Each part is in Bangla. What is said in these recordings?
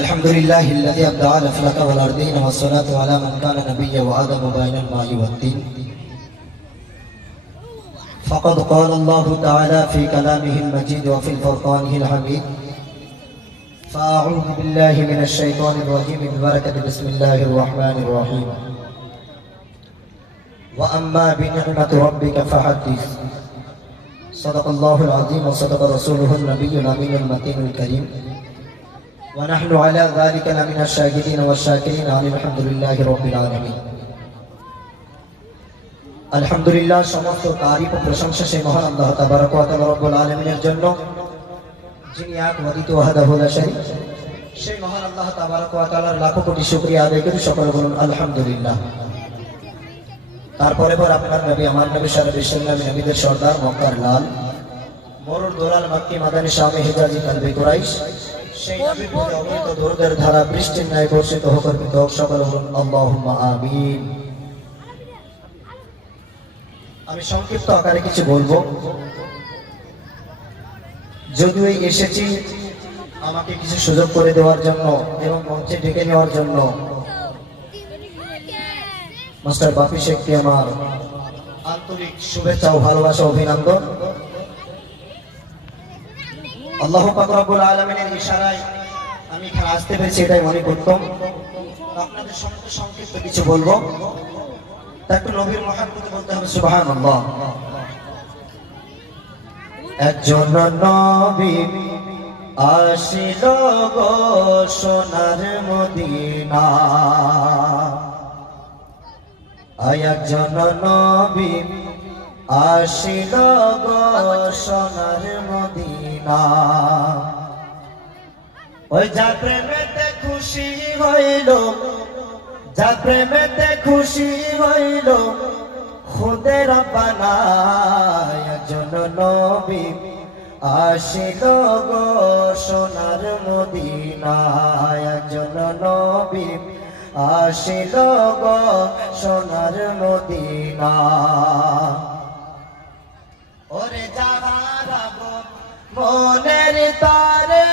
الحمد لله الذي أبدع الأفلاك والأرضين والصلاة على من كان نبيا وآدم بين الماء والدين. فقد قال الله تعالى في كلامه المجيد وفي الفرقانه الحميد. فأعوذ بالله من الشيطان الرجيم ببركة بسم الله الرحمن الرحيم. وأما بنعمة ربك فحدث. صدق الله العظيم وصدق رسوله النبي الأمين المتين الكريم. ونحن على ذلك لمن الشاهدين والشاكرين عليه الحمد لله رب العالمين. আলহামদুলিল্লাহ, সমস্ত তারিফ ও প্রশংসা সেই মহান আল্লাহ তাবারক ওয়া তাআলা রব্বুল আলামিনের জন্য, যিনি এক ওয়াহিদ ওয়াহদাহু লা শারীক। সেই মহান আল্লাহ তাবারক ওয়া তাআলার লাখো কোটি শুকরিয়া আদায় করি, সকলে বলুন আলহামদুলিল্লাহ। তারপরে পর আপনার নবী, আমার নবী সারা বিশ্বের নবী, নবীদের সর্দার, মক্কার লাল, মরুর দোলাল, মক্কি, মাদানী, শামে, হিজাজি, কালবে কুরাইশ, সেই নবীর প্রতি অমৃত দরুদের ধারা বৃষ্টির ন্যায় বর্ষিত হোক, অর্পিত হোক, সকলে বলুন আল্লাহুম্মা আমিন। আমি সংক্ষিপ্ত আকারে কিছু বলবো, যদিও এসেছি আমাকে কিছু সুযোগ করে দেওয়ার জন্য এবং মঞ্চে ডেকে নেওয়ার জন্য মাস্টার বাপি শেখকে আমার আন্তরিক শুভেচ্ছা ও ভালোবাসা, অভিনন্দন। আল্লাহ পাক রব্বুল আলামিনের ইশারায় আমি এখানে আসতে পেরেছি, এটাই মনে করতাম। আপনাদের সঙ্গে সংক্ষিপ্ত কিছু বলবো, তা একটু নবীর মহাব্বতে বলতে হবে সুবহানাল্লাহ। একজন নবী আসিল গো সোনার মদিনা, একজন নবী আসিল গো সোনার মদিনা। ওই যা প্রেমেতে খুশি হইল, যা প্রেমেতে খুশি হইল খুদে রব্বানা। একজন নবী আসিল গো সোনার মদিনা, একজন নবী আসিল গো সোনার মদিনা। ওরে যাহারা মনের তারে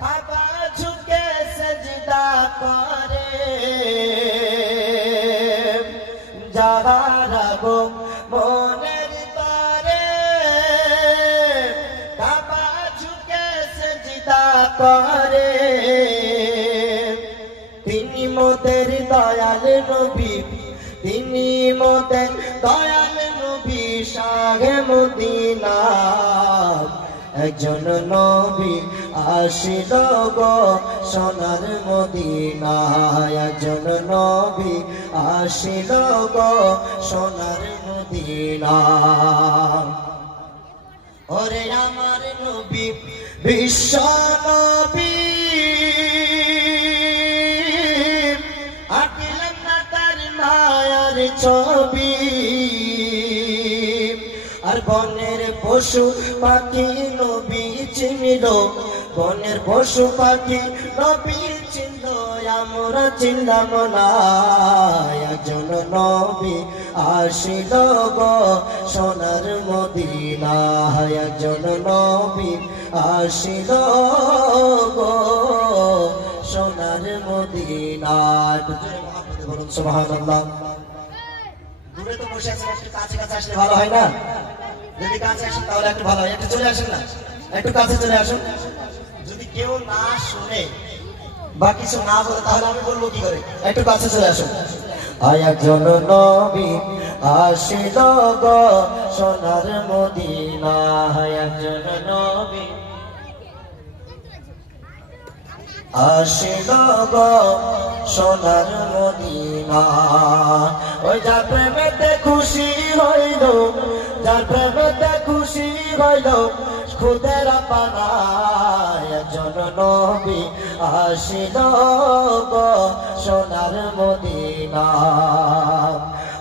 কাবা ঝুঁকে সেজদা করে, যাহারা মনের তারে কাবা ঝুঁকে সেজদা করে, তিনি মোদের দয়াল নবী, তিনি মোদের দয়াল নবী, শাহে মদিনা। একজন নবী আসিল গো সোনার মদিনা, একজন নবী আসিল গো সোনার মদিনা। ওরে আমার নবী বিশ্ব নবী, আঁকলেন না তার মায়ার ছবি। আর বনের পশু পাখি নবী চিনল, বনের পশু পাখি নবী চিনল, আমরা চিনলাম না। একজন নবী আসিল গো সোনার মদিনা, একজন নবী আসিল গো সোনার মদিনা। বলুন সুবহানাল্লাহ। দূরে তো বসে আছেন, একটু কাছে কাছে আসলে ভালো হয় না? যদি কাছে আসেন তাহলে একটু ভালো হয়। একটু চলে আসেন না, একটু কাছে চলে আসুন। যদি কেউ না শুনে বা কিছু না বলে তাহলে আমি বলবো কি করে? একটু কাছে চলে আসুন। একজন নবী আসিল গো সোনার মদিনা, একজন নবী আসিল গো সোনার মদিনা। ওই যা প্রেমেতে খুশি হইল, যার প্রেমেতে খুশি হইল খুদে রব্বানা। একজন নবী আসিল গো সোনার মদিনা।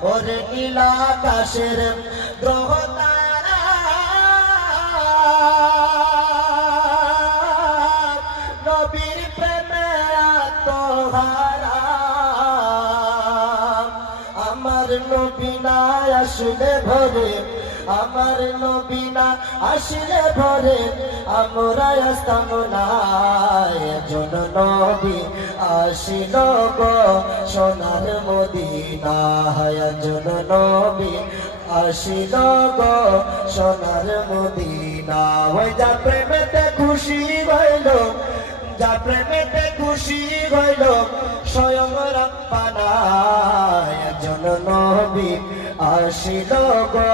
ওরে নীল আকাশের গ্রহ তারা নবীর প্রেমে আত্মহারা, আমার নবী না আসলে ভরে আমার নবী না আসলে ঘরে আমরা আসতাম না একজন নবী আসিল গো সোনার মদিনা একজন নবী আসিল গো সোনার মদিনা ওই যা প্রেমেতে খুশি হইল যা প্রেমেতে খুশি হইল স্বয়ং রাব্বানা একজন নবী আসিল গো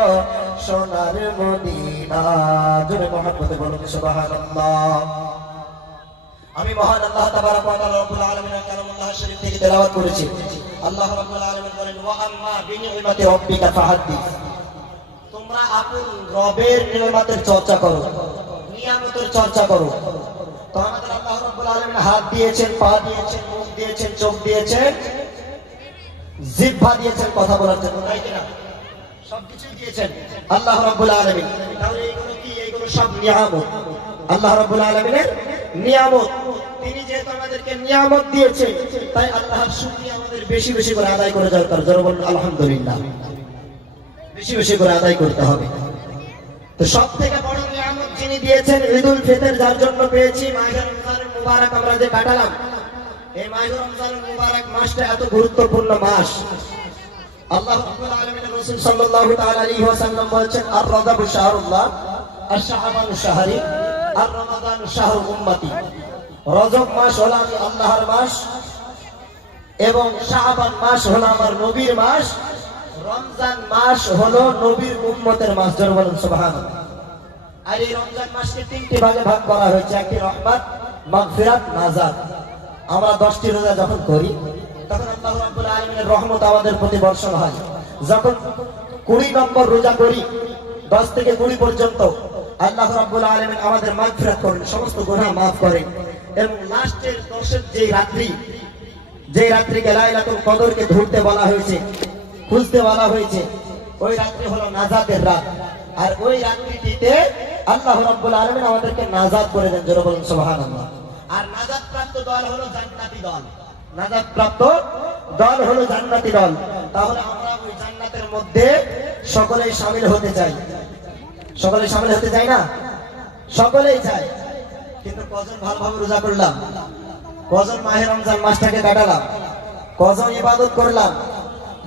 সোনার মদিনা জোরে মহব্বতে বলুন সুবহানাল্লাহ। আমি মহান আল্লাহ তাবারাক ওয়া তাআলা রব্বুল আলামিনের কালামুল্লাহ শরীফ থেকে তেলাওয়াত করেছি। আল্লাহ রাব্বুল আলামিন বলেন ওয়া আম্মা বিনি'মাতি রাব্বিকা ফাহাদ্দিস, তোমরা আপন রবের নিয়ামতের চর্চা করো, নিয়ামতের চর্চা করো। তো আমাদের আল্লাহ রাব্বুল আলামিন হাত দিয়েছেন, পা দিয়েছেন, মুখ দিয়েছেন, চোখ দিয়েছেন, জিহ্বা দিয়েছেন কথা বলার জন্য, তাই কিনা? সবকিছু দিয়েছেন আল্লাহ রাব্বুল আলামিন। তাহলে এইগুলো কি? এইগুলো সব নিয়ামত, আল্লাহ রাব্বুল আলামিনের নিয়ামত। তিনি যেহেতু আমাদেরকে নিয়ামত দিয়েছেন, তাই আল্লাহর শুকরিয়া আমাদের বেশি বেশি করে আদায় করে দরকার। যারা বলুন আলহামদুলিল্লাহ, বেশি বেশি করে আদায় করতে হবে। তো সব থেকে বড় নিয়ামত যিনি দিয়েছেন, ঈদুল ফিতর যার জন্য পেয়েছি, মাহে রমজানুল মুবারক আমরা যে কাটালাম, এই মাহে রমজানুল মুবারক মাসটা এত গুরুত্বপূর্ণ মাস। আল্লাহ রাব্বুল আলামিনের রাসূল সাল্লাল্লাহু তাআলা আলাইহি ওয়াসাল্লাম বলেছেন, আর রজব শাহরুল্লাহ, আর শাবান শাহরি, আর রমাদান শাহরু উম্মতি। রজব মাস হলো আমি আল্লাহর মাস, এবং শাবান মাস হলো আমার নবীর মাস, রমজান মাস হলো নবীর উম্মতের মাস। জোরে বলুন সুবহানাল্লাহ। আর এই রমজান মাসকে তিনটি ভাগে ভাগ করা হয়েছে, একটি রহমত, মাগফিরাত, নাজাত। আমরা 10টি রোজা যখন করি তখন আল্লাহ রাব্বুল আলামিনের রহমত আমাদের প্রতি বর্ষণ হয়। যখন 20 নম্বর রোজা করি, 10 থেকে 20 পর্যন্ত, আল্লাহ রাব্বুল আলামিন আমাদের মাগফিরাত করেন, সমস্ত গুনাহ maaf করেন। এবং লাস্টের 10 যে রাত্রি, যে রাত্রিকে লাইলাতুল কদরকে ধরতে বলা হয়েছে, খুঁজতে বলা হয়েছে, ওই রাত্রি হলো নাজাতের রাত। আর ওই রাত্রিটিতে আল্লাহ রাব্বুল আলামিন আমাদেরকে নাজাত করে দেন। জোরে বলুন সুবহানাল্লাহ। আর নাজাত প্রাপ্ত দল হলো জান্নাতি দল, নাজাত প্রাপ্ত দল হলো জান্নাতি দল। তাহলে আমরা ওই জান্নাতের মধ্যে সকলেই শামিল হতে চাই। সকলেই শামিল হতে চাই না? সকলেই চাই। কিন্তু কজন ভালোভাবে রোজা করলাম, কজন মাহে রমজান মাসটাকে কাটালাম, কজন ইবাদত করলাম,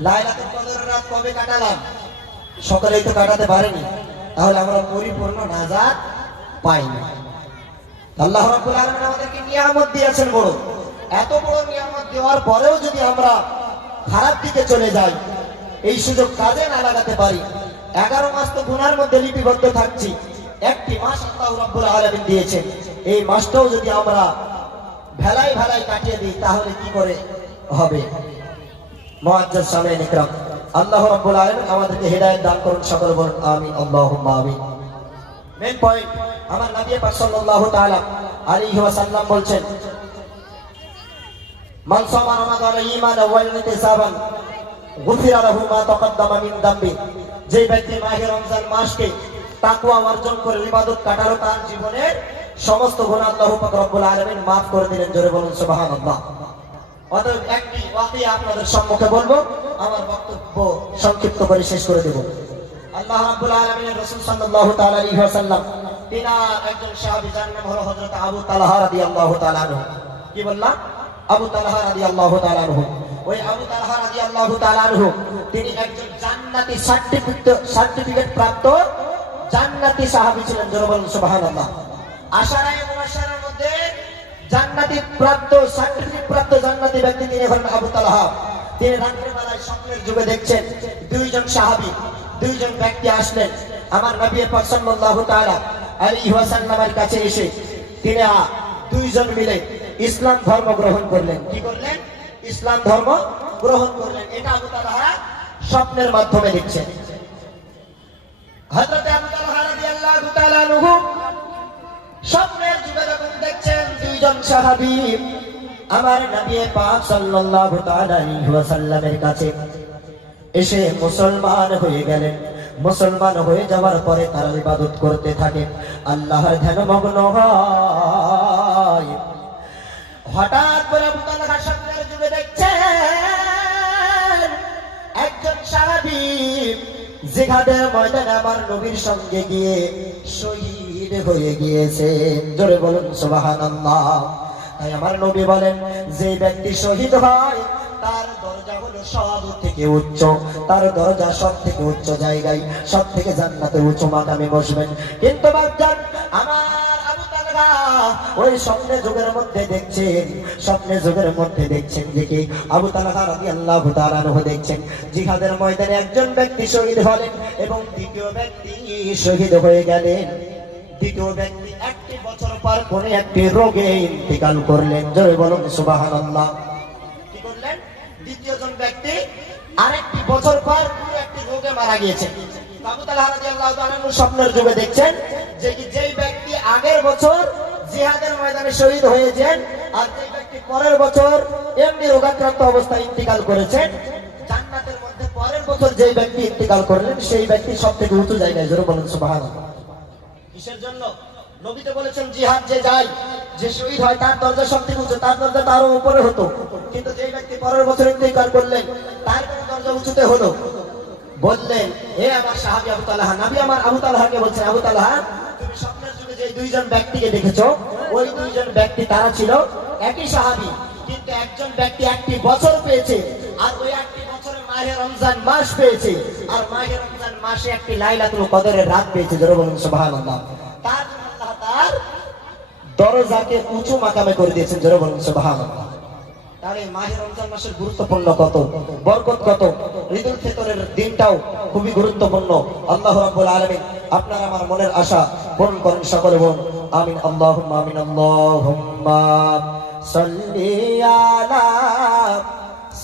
লাইলাতুল কদরের রাত কবে কাটালাম, সকলেই তো কাটাতে পারেনি। তাহলে আমরা পরিপূর্ণ নাজাত পাইনি। আল্লাহ রাব্বুল আলামিন আমাদেরকে নিয়ামত দিয়েছেন বড়। এত বড় নিয়ামত দেওয়ার পরেও যদি আমরা খারাপ দিকে চলে যাই, এই সুযোগ কাজে না লাগাতে পারি, 11 মাস তো গুনার মধ্যে লিপিবদ্ধ থাকছি, একটি মাস আল্লাহ রাব্বুল আলামিন দিয়েছেন, এই মাসটাও যদি আমরা ভেলাই ভেলাই কাটিয়ে দিই তাহলে কি করে হবে? মুআজ্জাজ সামিঈন ইকরাম, আল্লাহ রাব্বুল আলামিন আমাদেরকে হেদায়েত দান করুন। সকলে বলুন আমিন, আল্লাহুম্মা আমিন। মেন পয়েন্ট, আমার নবী পাক সাল্লাল্লাহু তাআলা আলাইহি ওয়াসাল্লাম বলছেন, মান সামা রমাদান ঈমানান ওয়া ইহতিসাবান গুফিরা লাহু মা তাকাদ্দামা মিন যামবি। যে ব্যক্তি মাহে রমজান মাসকে তাকওয়া অর্জন করে ইবাদত কাটালো, তার জীবনের সমস্ত গুনাহ আল্লাহ পাক রব্বুল আলামিন maaf করে দিলেন। জোরে বলুন সুবহানাল্লাহ। অতএব একটি ওয়াকিয়া আপনাদের সম্মুখে বলবো, আমার বক্তব্য সংক্ষিপ্ত করে শেষ করে দেব। আল্লাহ রাব্বুল আলামিনের রাসূল সাল্লাল্লাহু তাআলা আলাইহি ওয়াসাল্লাম, তিনার একজন সাহাবী, যার নাম হলো হযরত আবু তালহা রাদিয়াল্লাহু তাআলা আনহু। কি বললাম? আবু তালহা রাদিয়াল্লাহু তাআলা আনহু। ওই আবু তালহা রাদিয়াল্লাহু তাআলা আনহু তিনি একজন জান্নাতি সার্টিফিকেট প্রাপ্ত জান্নাতি সাহাবী ছিলেন। জোরে বলুন সুবহানাল্লাহ। আশারায়ে মুবাশশারার মধ্যে জান্নাতি প্রাপ্ত, সার্টিফিকেট প্রাপ্ত জান্নাতি ব্যক্তি তিনি হলেন আবু তালহা। তিনি রাতের বেলায় স্বপ্নের যুগে দেখছেন দুইজন সাহাবী, দুইজন ব্যক্তি আসলেন আমার নবী পাক সাল্লাল্লাহু তাআলা আলাইহি ওয়াসাল্লামের কাছে এসে তিনি দুইজন মিলে ইসলাম ধর্ম গ্রহণ করলেন। কি করলেন? ইসলাম ধর্ম গ্রহণ করলেন। এটা আবু তালহা স্বপ্নের মাধ্যমে দেখছেন। হযরত আবু তালহা রাদিয়াল্লাহু তাআলা আনহু স্বপ্নের যুগে যখন দেখছেন দুইজন সাহাবী আমার নবী পাক সাল্লাল্লাহু তাআলা আলাইহি ওয়াসাল্লামের কাছে এসে মুসলমান হয়ে গেলেন। মুসলমান হয়ে যাওয়ার পরে তারা ইবাদত করতে থাকে, আল্লাহর ধ্যানমগ্ন হয়। হঠাৎ করে আবু তালহা স্বপ্নের যুগে দেখছেন একজন সাহাবী জিহাদের ময়দানে আমার নবীর সঙ্গে গিয়ে শহীদ হয়ে গিয়েছেন। জোরে বলুন সুবহানাল্লাহ। তাই আমার নবী বলেন, যে ব্যক্তি শহীদ হয় তার দরজা হলো সব থেকে উচ্চ, তার দরজা সব থেকে উচ্চ জায়গায়, সব থেকে জান্নাতে উচ্চ মাকামে বসবেন। কিন্তু বাচ্চান আমার আবু তালহা ওই স্বপ্নের যুগের মধ্যে দেখছেন, স্বপ্নের যুগের মধ্যে দেখছেন যে কি আবু তালহা রাদিয়াল্লাহু তাআলা আনহু দেখছেন জিহাদের ময়দানে একজন ব্যক্তি শহীদ হলেন এবং দ্বিতীয় ব্যক্তি শহীদ হয়ে গেলেন। দ্বিতীয় ব্যক্তি একটি বছর পর কোন একটি রোগে ইন্তেকাল করলেন। জোরে বলুন সুবহানাল্লাহ। কি করলেন? দ্বিতীয় জন ব্যক্তি আরেকটি বছর পর কোন একটি রোগে মারা গিয়েছেন। আবু তালহা রাদিয়াল্লাহু তাআলা স্বপ্নের যুগে দেখছেন যে কি যেই ব্যক্তি আগের বছর জিহাদের ময়দানে শহীদ হয়েছেন আর যেই ব্যক্তি পরের বছর এমনি রোগাক্রান্ত অবস্থায় ইন্তেকাল করেছেন, জান্নাতের মধ্যে পরের বছর যেই ব্যক্তি ইন্তেকাল করলেন সেই ব্যক্তি সবথেকে উঁচু জায়গায়। জোরে বলুন সুবহানাল্লাহ। কিসের জন্য? নবী তো বলেছেন জিহাদ যে যায়, যে শহীদ হয় তার দরজা সবথেকে উঁচু, তার দরজা তারও উপরে হতো। কিন্তু যেই ব্যক্তি পরের বছর ইন্তেকাল করলেন তার কোন দরজা উঁচুতে হলো? বললেন, হে আমার সাহাবী আবু তালহা, নবী আমার আবু তালহাকে বলছেন, আবু তালহা তুমি স্বপ্নের যুগে যে দুইজন ব্যক্তিকে দেখেছো ওই দুইজন ব্যক্তি তারা ছিল একই সাহাবী, কিন্তু একজন ব্যক্তি একটি বছর পেয়েছে আর ওই একটি বছরে মাহে রমজান মাস পেয়েছে, আর মাহে রমজান মাসে একটি লাইলাতুল কদরের রাত পেয়েছে। জোরে বলুন সুবহানাল্লাহ। তার জন্য আল্লাহ তার দরজাকে উঁচু মাকামে করে দিয়েছেন। জোরে বলুন সুবহানাল্লাহ। তাহলে মাহে রমজান মাসের গুরুত্বপূর্ণ কত, বরকত কত, ঈদুল ফিতরের দিনটাও খুবই গুরুত্বপূর্ণ। আল্লাহ রাব্বুল আলামিন আপনার আমার মনের আশা পূরণ করেন। সকলে বলুন আমিন। আল্লাহুম্মা আমিন। আল্লাহুম্মা সাল্লি আলা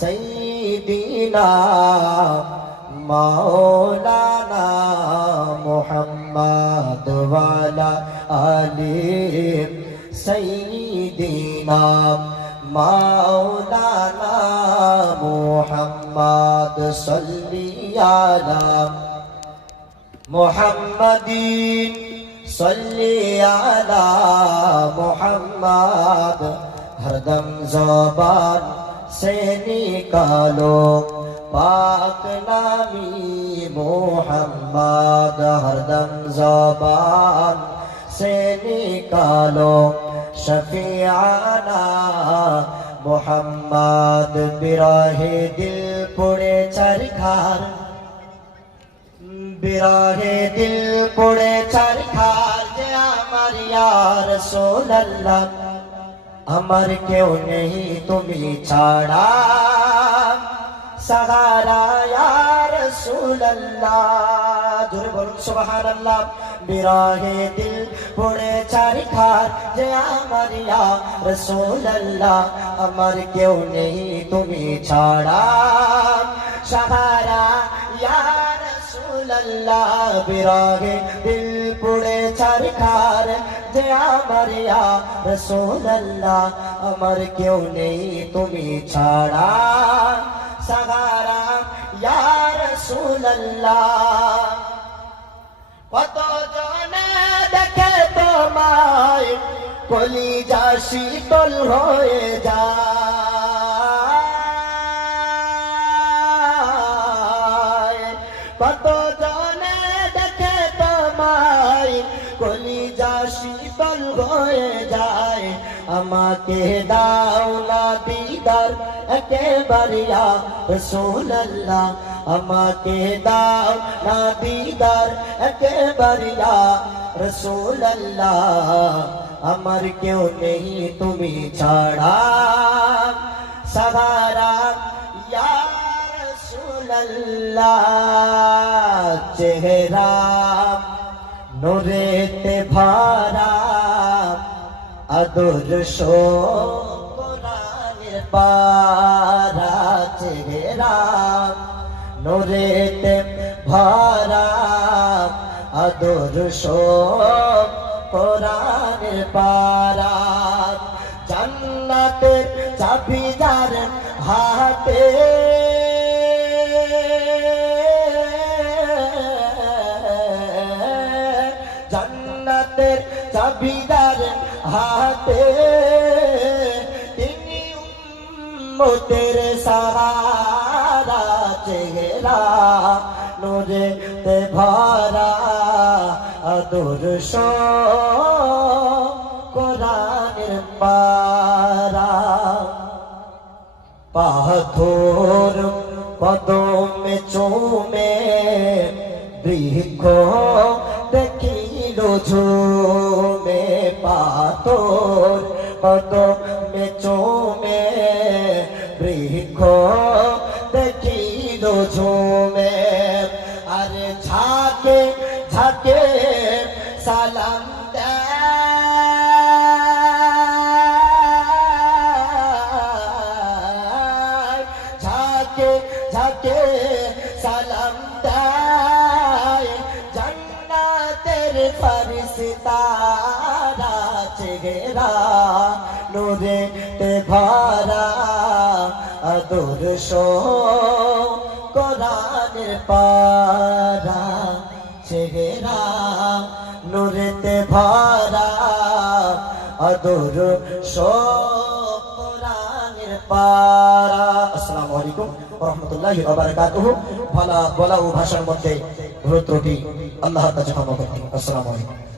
সাইয়্যিদিনা মাওলানা মুহাম্মাদ ওয়া আলা আলি সাইয়্যিদিনা মাওলানা মুহাম্মাদ সাল্লি আলা মুহাম্মাদিন সাল্লি আলা মুহাম্মাদ। হরদম জবান से निकालो पाक नामी मोहम्मद, हरदम ज़बान से निकालो शफीआना मोहम्मद। बिराहे दिल पुड़े चरखार, बिराहे दिल पुड़े चरखार जे आमार या रसूल अल्लाह, আমার কেউ নেই তুমি ছাড়া সাহারা ইয়া রাসূলুল্লাহ। জোরে বলুন সুবহানাল্লাহ। বিরাহে দিল পড়ে চারখার যে আমার ইয়া রাসূলুল্লাহ, আমার কেউ নেই তুমি ছাড়া সাহারা ইয়া রাসূলুল্লাহ। বিরাহে দিল পড়ে চারখার যে আমার ইয়া রাসূলুল্লাহ, আমার কেউ নেই তুমি ছাড়া সাহারা ইয়া রাসূলুল্লাহ। কত জনে দেখে তোমায় কলিজা শীতল হয়ে যায়, কত জনে দেখে তোমায় কলিজা শীতল হয়ে যায়। আমাকে দাও না দিদার একেবারে ইয়া রাসূলুল্লাহ, আমাকে দাও না দিদার একেবারে ইয়া রাসূলুল্লাহ, আমার কেউ নেই তুমি ছাড়া সাহারা ইয়া রাসূলুল্লাহ। চেহারা নূরেতে ভরা আদর্শ কোরআনের পারা, চেহারা নূরেতে ভরা আদর্শ কোরআনের পারা। জান্নাতের চাবি যার হাতে, জান্নাতের চাবিদার হাতে, তিনি উম্মতের সাহারা। চেহারা নূরেতে ভরা আদর্শ কোরআনের পারা পাথর কদমে চুমে বৃক্ষ দেখিল ঝুমে পাথর কদমে চুমে বৃক্ষ দেখিল ঝুমে আরে ঝাঁকে ঝাঁকে সালাম ঝাঁকে ঝাঁকে সালাম দেয় জান্নাতের ফেরেশতারা চেহারা নূরেতে ভরা আদর্শ কোরআনের পারা চেহারা নূরেতে ভরা আদর্শ কোরআনের পারা। আসসালামু আলাইকুম ওয়া রাহমাতুল্লাহি ওয়া বারাকাতুহু। বলা ও ভাষার মধ্যে ভুল ত্রুটি আল্লাহ তাআলা ক্ষমা করুন। আসসালামু আলাইকুম।